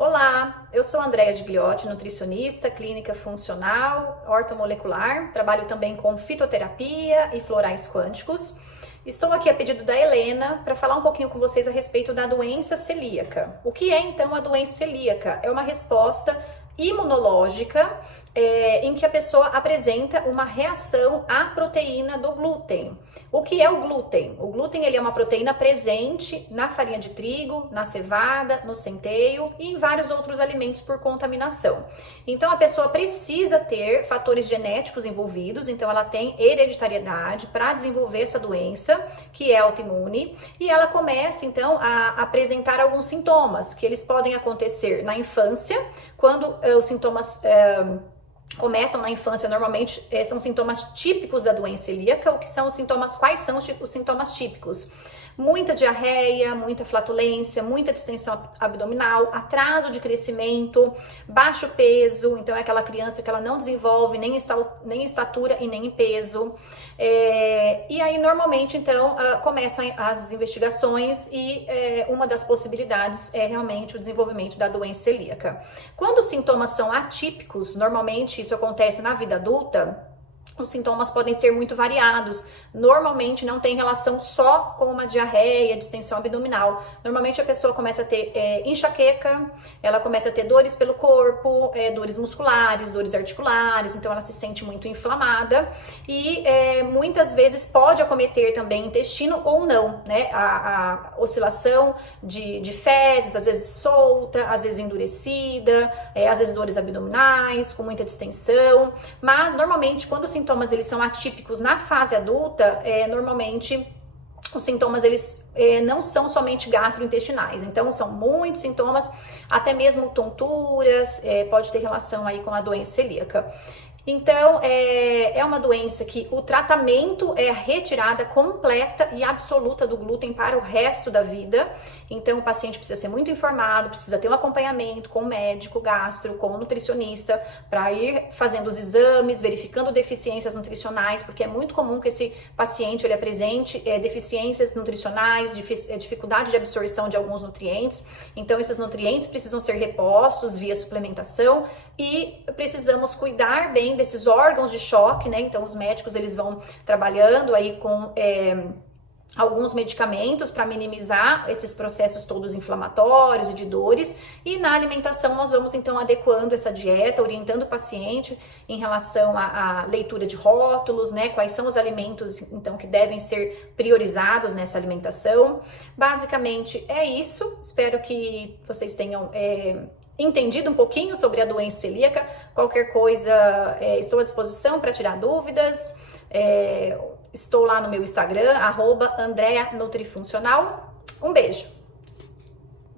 Olá, eu sou Andréa Gigliotti, nutricionista, clínica funcional, ortomolecular, trabalho também com fitoterapia e florais quânticos. Estou aqui a pedido da Helena para falar um pouquinho com vocês a respeito da doença celíaca. O que é então a doença celíaca? É uma resposta imunológica em que a pessoa apresenta uma reação à proteína do glúten. O que é o glúten? O glúten ele é uma proteína presente na farinha de trigo, na cevada, no centeio e em vários outros alimentos por contaminação. Então a pessoa precisa ter fatores genéticos envolvidos, então ela tem hereditariedade para desenvolver essa doença, que é autoimune, e ela começa então a apresentar alguns sintomas, que eles podem acontecer na infância, quando os sintomas começam na infância, normalmente são sintomas típicos da doença celíaca. O que são os sintomas? Quais são os sintomas típicos? Muita diarreia, muita flatulência, muita distensão abdominal, atraso de crescimento, baixo peso, então é aquela criança que ela não desenvolve nem em estatura e nem em peso. E aí normalmente então começam as investigações e uma das possibilidades é realmente o desenvolvimento da doença celíaca. Quando os sintomas são atípicos, normalmente isso acontece na vida adulta, os sintomas podem ser muito variados. Normalmente não tem relação só com uma diarreia, distensão abdominal. Normalmente a pessoa começa a ter enxaqueca, ela começa a ter dores pelo corpo, dores musculares, dores articulares, então ela se sente muito inflamada e muitas vezes pode acometer também intestino ou não, né? A oscilação de fezes, às vezes solta, às vezes endurecida, às vezes dores abdominais, com muita distensão, mas normalmente quando os sintomas eles são atípicos na fase adulta, normalmente os sintomas eles não são somente gastrointestinais, então são muitos sintomas, até mesmo tonturas, pode ter relação aí com a doença celíaca. Então, é uma doença que o tratamento é a retirada completa e absoluta do glúten para o resto da vida. Então, o paciente precisa ser muito informado, precisa ter um acompanhamento com o médico, gastro, com o nutricionista, para ir fazendo os exames, verificando deficiências nutricionais, porque é muito comum que esse paciente ele apresente deficiências nutricionais, dificuldade de absorção de alguns nutrientes. Então, esses nutrientes precisam ser repostos via suplementação e precisamos cuidar bem desses órgãos de choque, né? Então os médicos eles vão trabalhando aí com alguns medicamentos para minimizar esses processos todos inflamatórios e de dores, e na alimentação nós vamos então adequando essa dieta, orientando o paciente em relação à leitura de rótulos, né? Quais são os alimentos então que devem ser priorizados nessa alimentação. Basicamente é isso. Espero que vocês tenham entendido um pouquinho sobre a doença celíaca. Qualquer coisa, estou à disposição para tirar dúvidas. Estou lá no meu Instagram, @AndreaNutrifuncional. Um beijo!